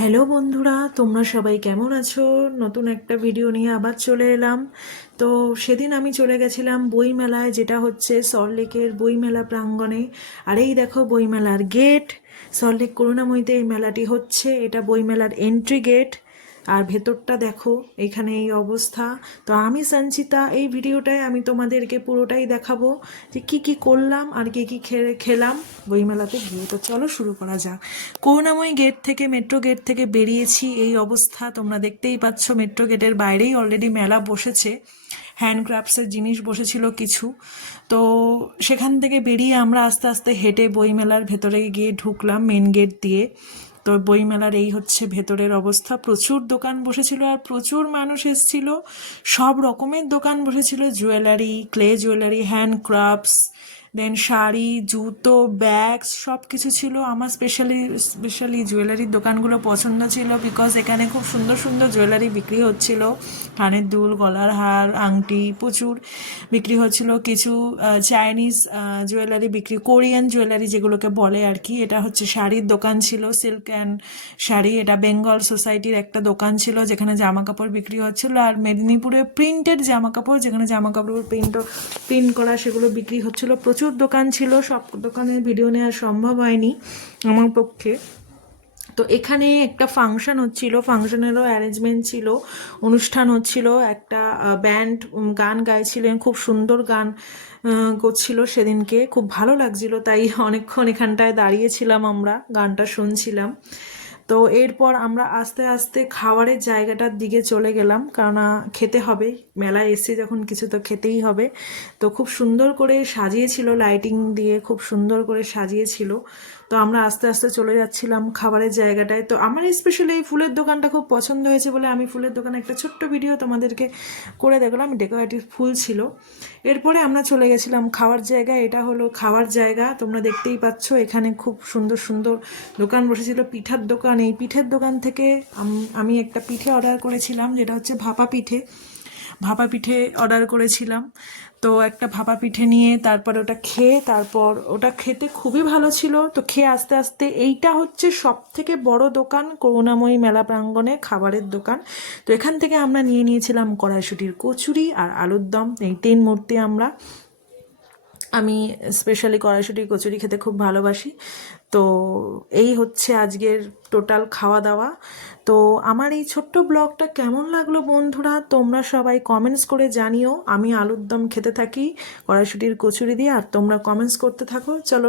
Hello বন্ধুরা, তোমরা সবাই কেমন আছো? নতুন একটা ভিডিও নিয়ে আবার চলে এলাম। তো সেদিন আমি চলে গেছিলাম বইমেলায়, যেটা হচ্ছে সল্টলেকের বইমেলা প্রাঙ্গণে। আর এই দেখো বইমেলার গেট। সল্টলেক করুণাময়ীতে এই মেলাটি হচ্ছে, এটা বইমেলার এন্ট্রি গেট। আর ভেতরটা দেখো, এখানে এই অবস্থা। তো আমি সঞ্চিতা, এই ভিডিওটায় আমি তোমাদেরকে পুরোটাই দেখাবো যে কি কি করলাম আর কি কি খেলাম বইমেলাতে গিয়ে। তো চলো শুরু করা যাক। করুণাময়ী গেট থেকে, মেট্রো গেট থেকে বেরিয়েছি, এই অবস্থা তোমরা দেখতেই পাচ্ছ। মেট্রো গেটের বাইরেই অলরেডি মেলা বসেছে, হ্যান্ডক্রাফটসের জিনিস বসেছিল কিছু। তো সেখান থেকে বেরিয়ে আমরা আস্তে আস্তে হেঁটে বইমেলার ভেতরে গিয়ে ঢুকলাম মেন গেট দিয়ে। তো বইমেলার এই হচ্ছে ভেতরের অবস্থা। প্রচুর দোকান বসেছিল আর প্রচুর মানুষ এসেছিল। সব রকমের দোকান বসেছিল, জুয়েলারি, ক্লে জুয়েলারি, হ্যান্ডক্রাফটস, দেন শাড়ি, জুতো, ব্যাগ, সব কিছু ছিল। আমার স্পেশালি জুয়েলারির দোকানগুলো পছন্দ ছিল, বিকজ এখানে খুব সুন্দর সুন্দর জুয়েলারি বিক্রি হচ্ছিল। কানের দুল, গলার হার, আংটি প্রচুর বিক্রি হচ্ছিল। কিছু চাইনিজ জুয়েলারি বিক্রি, কোরিয়ান জুয়েলারি যেগুলোকে বলে আর কি। এটা হচ্ছে শাড়ির দোকান ছিল, সিল্ক অ্যান্ড শাড়ি। এটা বেঙ্গল সোসাইটির একটা দোকান ছিল যেখানে জামা কাপড় বিক্রি হচ্ছিল। আর মেদিনীপুরে প্রিন্টেড জামা কাপড়, যেখানে জামা কাপড় প্রিন্ট করা, সেগুলো বিক্রি হচ্ছিল। প্রচুর দোকান ছিল, সব দোকানের ভিডিও নেওয়া সম্ভব হয়নি আমার পক্ষে। তো এখানে একটা ফাংশন হচ্ছিল, ফাংশনেরও অ্যারেঞ্জমেন্ট ছিল, অনুষ্ঠান হচ্ছিল। একটা ব্যান্ড গান গাইছিলেন, খুব সুন্দর গান করছিল সেদিনকে, খুব ভালো লাগছিল। তাই অনেকক্ষণ এখানটায় দাঁড়িয়েছিলাম, আমরা গানটা শুনছিলাম। তো এরপর আমরা আস্তে আস্তে খাবারের জায়গাটার দিকে চলে গেলাম, কেননা খেতে হবে, মেলায় এসে যখন কিছু তো খেতেই হবে। তো খুব সুন্দর করে সাজিয়েছিল, লাইটিং দিয়ে খুব সুন্দর করে সাজিয়েছিল। তো আমরা আস্তে আস্তে চলে যাচ্ছিলাম খাবারের জায়গাটায়। তো আমার স্পেশালি এই ফুলের দোকানটা খুব পছন্দ হয়েছে বলে আমি ফুলের দোকানে একটা ছোট্ট ভিডিও তোমাদেরকে করে দেখলাম। ডেকোরেটিভ ফুল ছিল। এরপরে আমরা চলে গেছিলাম খাওয়ার জায়গায়। এটা হলো খাওয়ার জায়গা, তোমরা দেখতেই পাচ্ছ। এখানে খুব সুন্দর সুন্দর দোকান বসেছিল, পিঠার দোকান। এই পিঠের দোকান থেকে আমি একটা পিঠে অর্ডার করেছিলাম, যেটা হচ্ছে ভাপা পিঠে। ভাপা পিঠে অর্ডার করেছিলাম। তো একটা ভাপা পিঠে নিয়ে তারপর ওটা খেয়ে, তারপর ওটা খেতে খুবই ভালো ছিল। তো খেয়ে আস্তে আস্তে, এইটা হচ্ছে সব থেকে বড় দোকান করুণাময়ী মেলা প্রাঙ্গণে, খাবারের দোকান। তো এখান থেকে আমরা নিয়ে নিয়েছিলাম কড়াইশুঁটির কচুরি আর আলুর দম, এই 3 মূর্তি আমি স্পেশালি কড়াইশুঁটির কচুরি খেতে খুব ভালোবাসি। তো এই হচ্ছে আজকের টোটাল খাওয়া দাওয়া। তো আমার এই ছোট্ট ব্লগটা কেমন লাগলো বন্ধুরা, তোমরা সবাই কমেন্টস করে জানিও। আমি আলুর দম খেতে থাকি কড়াইশুঁটির কচুরি দিয়ে, আর তোমরা কমেন্টস করতে থাকো। চলো।